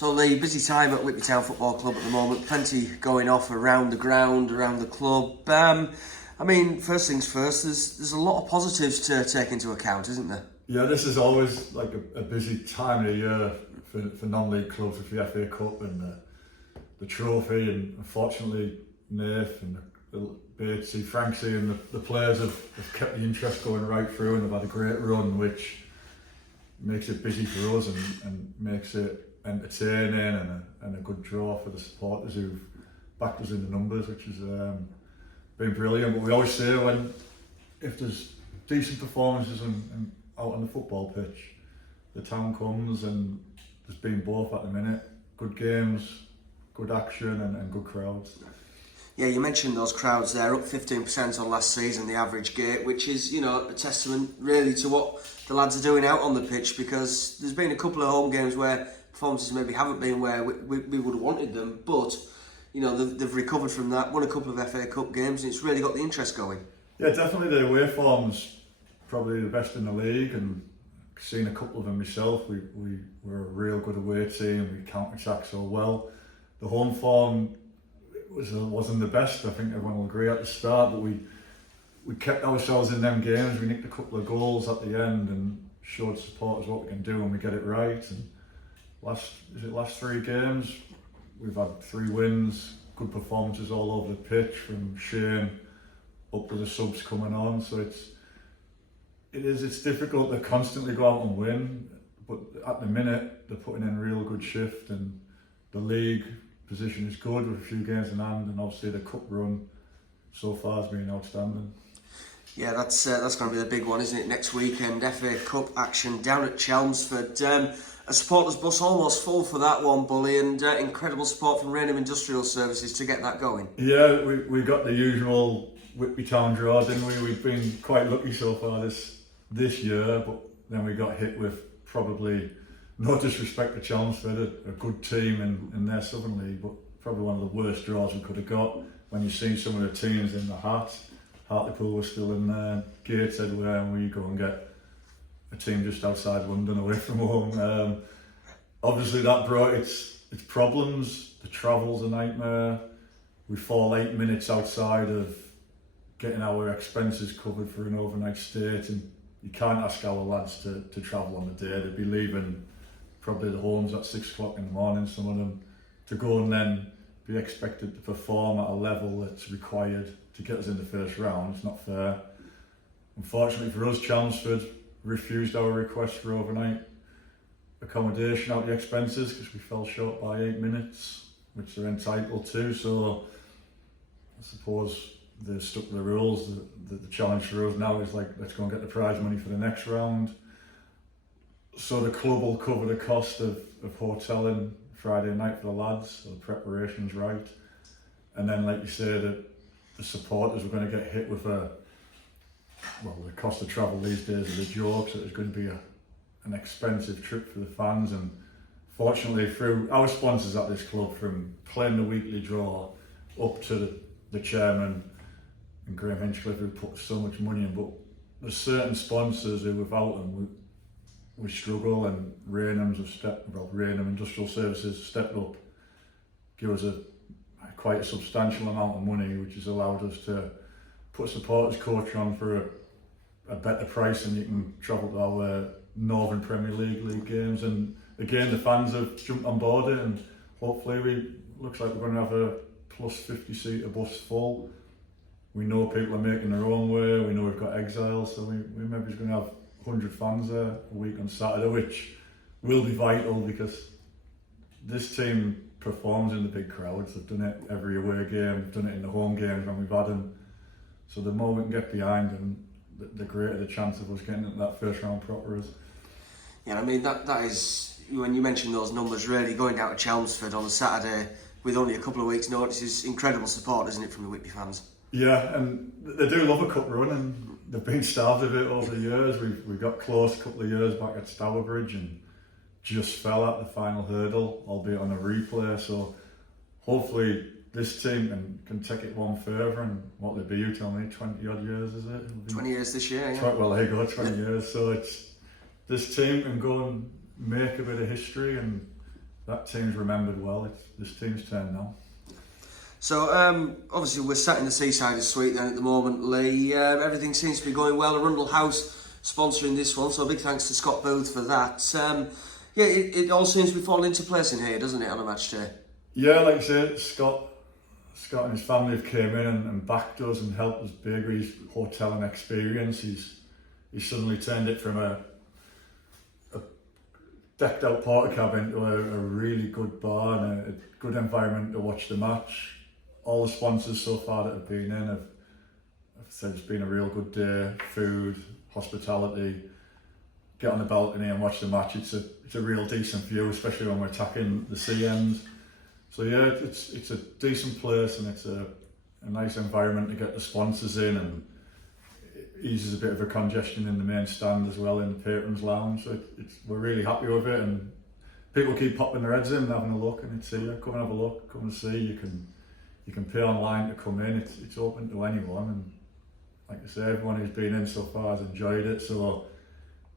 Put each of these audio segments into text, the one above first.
So the busy time at Whitby Town Football Club at the moment, plenty going off around the ground, around the club. I mean, first things first, there's a lot of positives to take into account, isn't there? Yeah, this is always like a busy time of the year for non-league clubs with the FA Cup and the trophy, and unfortunately Nath and Batesy, Franksy and the players have kept the interest going right through, and they've had a great run, which makes it busy for us and makes it entertaining and a good draw for the supporters who've backed us in the numbers, which has been brilliant. But we always say if there's decent performances and out on the football pitch, the town comes, and there's been both at the minute. Good games, good action and good crowds. Yeah, you mentioned those crowds there, up 15% on last season, the average gate, which is, a testament really to what the lads are doing out on the pitch, because there's been a couple of home games where performances maybe haven't been where we would have wanted them, but, they've recovered from that, won a couple of FA Cup games, and it's really got the interest going. Yeah, definitely the away form's probably the best in the league, and seen a couple of them myself. We were a real good away team, we counter-attacked so well. The home form wasn't the best, I think everyone will agree at the start, but we kept ourselves in them games. We nicked a couple of goals at the end and showed supporters what we can do when we get it right. And last 3 games, we've had 3 wins, good performances all over the pitch, from Shane up to the subs coming on. So it's difficult to constantly go out and win, but at the minute they're putting in a real good shift, and the league position is good with a few games in hand, and obviously the cup run so far has been outstanding. Yeah, that's going to be the big one, isn't it? Next weekend, FA Cup action down at Chelmsford. A supporters bus almost full for that one, Bully, and incredible support from Rainham Industrial Services to get that going. Yeah, we got the usual Whitby Town draw, didn't we? We've been quite lucky so far this year, but then we got hit with, probably, no disrespect to Chelmsford, a good team in their Southern League, but probably one of the worst draws we could have got. When you've seen some of the teams in the Hartlepool was still in there, Gateshead were, and we go and get a team just outside London away from home. Obviously that brought its problems. The travel's a nightmare. We fall 8 minutes outside of getting our expenses covered for an overnight stay, and you can't ask our lads to travel on the day. They'd be leaving probably the homes at 6 o'clock in the morning, some of them, to go and then be expected to perform at a level that's required to get us in the first round. It's not fair. Unfortunately for us, Chelmsford refused our request for overnight accommodation out the expenses because we fell short by 8 minutes, which they're entitled to. So I suppose they've stuck to the rules. The challenge for us now is let's go and get the prize money for the next round. So the club will cover the cost of hotelling Friday night for the lads, so the preparation's right. And then, like you say, the supporters were going to get hit with the cost of travel these days is a joke, so it's going to be an expensive trip for the fans. And fortunately, through our sponsors at this club, from playing the weekly draw up to the chairman and Graham Hinchcliffe, who put so much money in, but there's certain sponsors who without them we struggle, and Rainham Industrial Services stepped up, give us quite a substantial amount of money, which has allowed us to put a supporters coach on for a better price, and you can travel to our Northern Premier League games. And again, the fans have jumped on board it, and hopefully looks like we're going to have a plus 50 seater bus full. We know people are making their own way, we know we've got exiles, so we maybe going to have 100 fans there a week on Saturday, which will be vital because this team performs in the big crowds. They've done it every away game, they've done it in the home games when we've had them. So the more we can get behind them, the greater the chance of us getting into that first round proper is. Yeah, I mean that is, when you mention those numbers, really going down to Chelmsford on a Saturday with only a couple of weeks' notice is incredible support, isn't it, from the Whitby fans? Yeah, and they do love a cup run, and they've been starved of it over the years. We got close a couple of years back at Stourbridge and just fell at the final hurdle, albeit on a replay. So hopefully this team can take it one further, and what they be, you tell me, 20 odd years is it? 20 years this year, yeah. Well, there you go, 20 years. So this team can go and make a bit of history, and that team's remembered well. It's this team's turn now. So obviously we're sat in the Seaside Suite then at the moment, Lee. Everything seems to be going well. Arundel House sponsoring this one, so big thanks to Scott Booth for that. Yeah, it all seems to be falling into place in here, doesn't it, on a match day? Yeah, like I said, Scott and his family have came in and backed us and helped us bigger his hotel and experience. He's suddenly turned it from a decked out porta cabin to a really good bar and a good environment to watch the match. All the sponsors so far that have been in have said it's been a real good day. Food, hospitality, get on the balcony and watch the match. It's a real decent view, especially when we're attacking the sea end. So yeah, it's a decent place and it's a nice environment to get the sponsors in, and it eases a bit of a congestion in the main stand as well in the patrons lounge. So we're really happy with it, and people keep popping their heads in and having a look, and it's here. Come and have a look, come and see. You can pay online to come in. It's open to anyone, and like I say, everyone who's been in so far has enjoyed it. So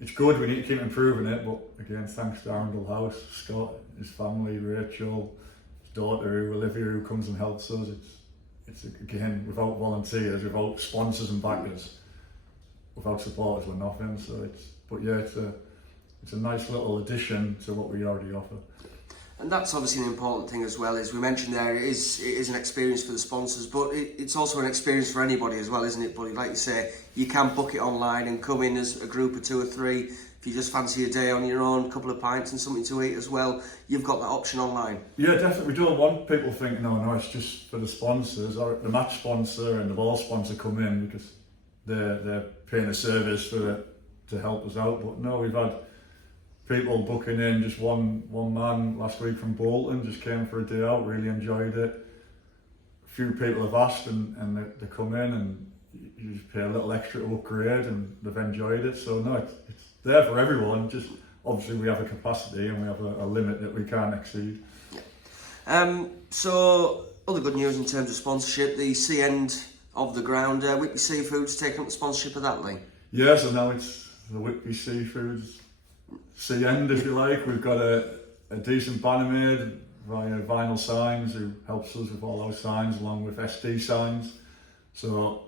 it's good. We need to keep improving it, but again, thanks to Arundel House, Scott, his family, Rachel, his daughter, Olivia, who comes and helps us. It's again, without volunteers, without sponsors and backers, without supporters, we're nothing. So it's a nice little addition to what we already offer. And that's obviously an important thing as well. As we mentioned there, it is an experience for the sponsors, but it's also an experience for anybody as well, isn't it, buddy? Like you say, you can book it online and come in as a group of 2 or 3. If you just fancy a day on your own, a couple of pints and something to eat as well, you've got that option online. Yeah, definitely. We don't want people thinking, no, it's just for the sponsors, or the match sponsor and the ball sponsor come in because they're paying a service for it to help us out. But no, we've had people booking in. Just one man last week from Bolton just came for a day out, really enjoyed it. A few people have asked and they come in and you just pay a little extra to upgrade and they've enjoyed it. So no, it's there for everyone. Just obviously we have a capacity and we have a limit that we can't exceed. So other good news in terms of sponsorship, the sea end of the ground, Whitby Seafood's taken up the sponsorship of that, Lee. Yeah, so now it's the Whitby Seafood's sea end, if you like. We've got a decent banner made via Vinyl Signs, who helps us with all those signs along with SD signs. So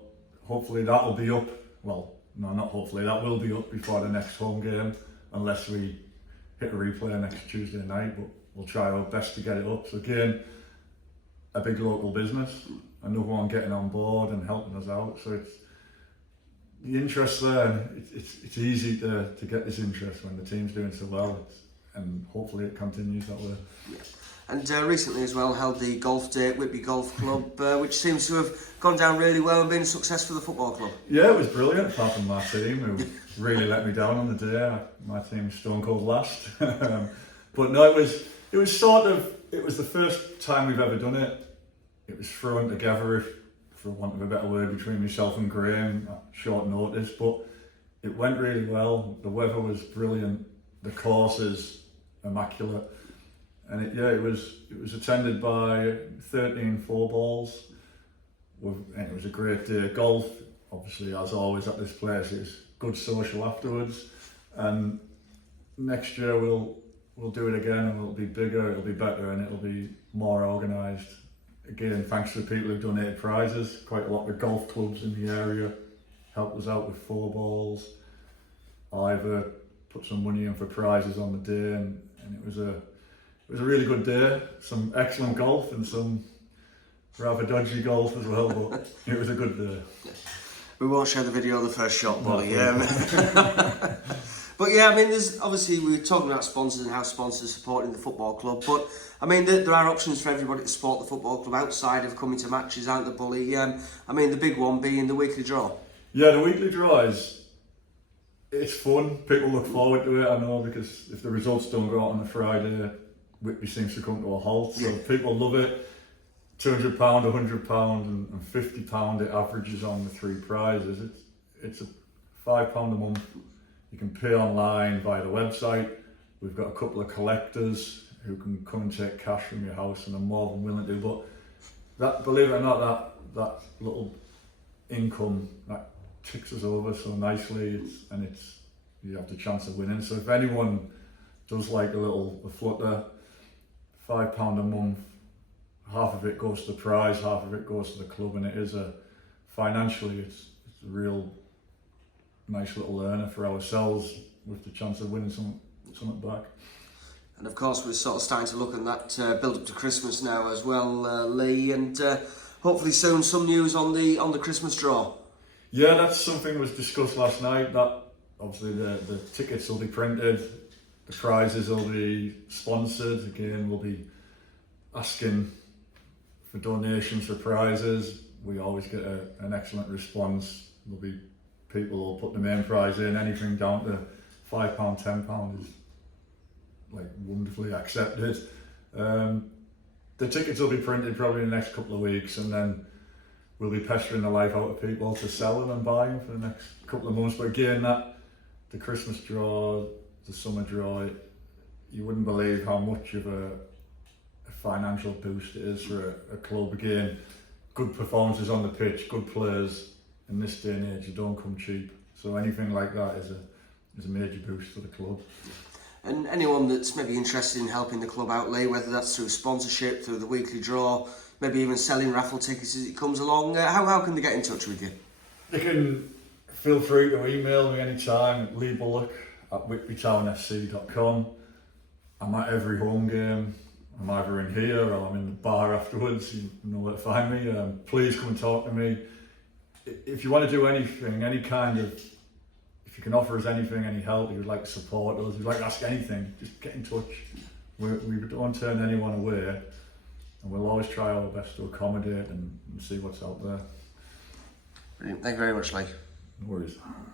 hopefully that will be up, well, no, not hopefully, that will be up before the next home game, unless we hit a replay next Tuesday night, but we'll try our best to get it up. So again, a big local business, another one getting on board and helping us out. So it's the interest there. It's easy to get this interest when the team's doing so well, and hopefully it continues that way. Yeah. And recently as well held the golf day at Whitby Golf Club, which seems to have gone down really well and been a success for the football club. Yeah, it was brilliant, apart from my team, who really let me down on the day. My team stone cold last. But no, it was the first time we've ever done it. It was thrown together, for want of a better word, between myself and Graham at short notice, but it went really well. The weather was brilliant, the course is immaculate, and it was attended by 13 4-balls. And it was a great day. Golf, obviously, as always at this place, is good social afterwards, and next year we'll do it again, and it'll be bigger, it'll be better, and it'll be more organised. Again, thanks to the people who've donated prizes. Quite a lot of golf clubs in the area helped us out with 4 balls. Ivor put some money in for prizes on the day, and it was a really good day. Some excellent golf and some rather dodgy golf as well, but it was a good day. We won't show the video of the first shot, Bully. But yeah, I mean, there's obviously, we were talking about sponsors and how sponsors are supporting the football club, but I mean, there are options for everybody to support the football club outside of coming to matches, aren't there, Bully? I mean, the big one being the weekly draw. Yeah, the weekly draw it's fun. People look forward to it, I know, because if the results don't go out on a Friday, Whitby seems to come to a halt. So people love it. £200, £100 and £50 it averages on the 3 prizes. It's a £5 a month. You can pay online via the website. We've got a couple of collectors who can come and take cash from your house, and I'm more than willing to. But that, believe it or not, that little income that ticks us over so nicely, you have the chance of winning. So if anyone does like a flutter, £5 a month. Half of it goes to the prize, half of it goes to the club, and it is financially it's a real nice little earner for ourselves with the chance of winning something back. And of course, we're sort of starting to look at that build up to Christmas now as well, Lee, and hopefully soon some news on the Christmas draw. Yeah, that's something that was discussed last night. That obviously the tickets will be printed, the prizes will be sponsored. Again, we'll be asking for donations for prizes. We always get an excellent response. There'll be people who'll put the main prize in. Anything down to £5, £10 is like wonderfully accepted. The tickets will be printed probably in the next couple of weeks, and then we'll be pestering the life out of people to sell them and buy them for the next couple of months. But again, the Christmas draw, the summer draw, you wouldn't believe how much of a financial boost it is for a club. Again, good performances on the pitch, good players. In this day and age, you don't come cheap. So anything like that is a major boost for the club. And anyone that's maybe interested in helping the club out, Lee, whether that's through sponsorship, through the weekly draw, maybe even selling raffle tickets as it comes along, how can they get in touch with you? They can feel free to email me anytime at Lee Bullock at whitbytownfc.com. I'm at every home game. I'm either in here or I'm in the bar afterwards. You know where to find me. Please come and talk to me. If you want to do anything, any kind of, if you can offer us anything, any help, you would like to support us, you'd like to ask anything, just get in touch. We don't turn anyone away, and we'll always try our best to accommodate and see what's out there. Brilliant. Thank you very much, Lee. No worries.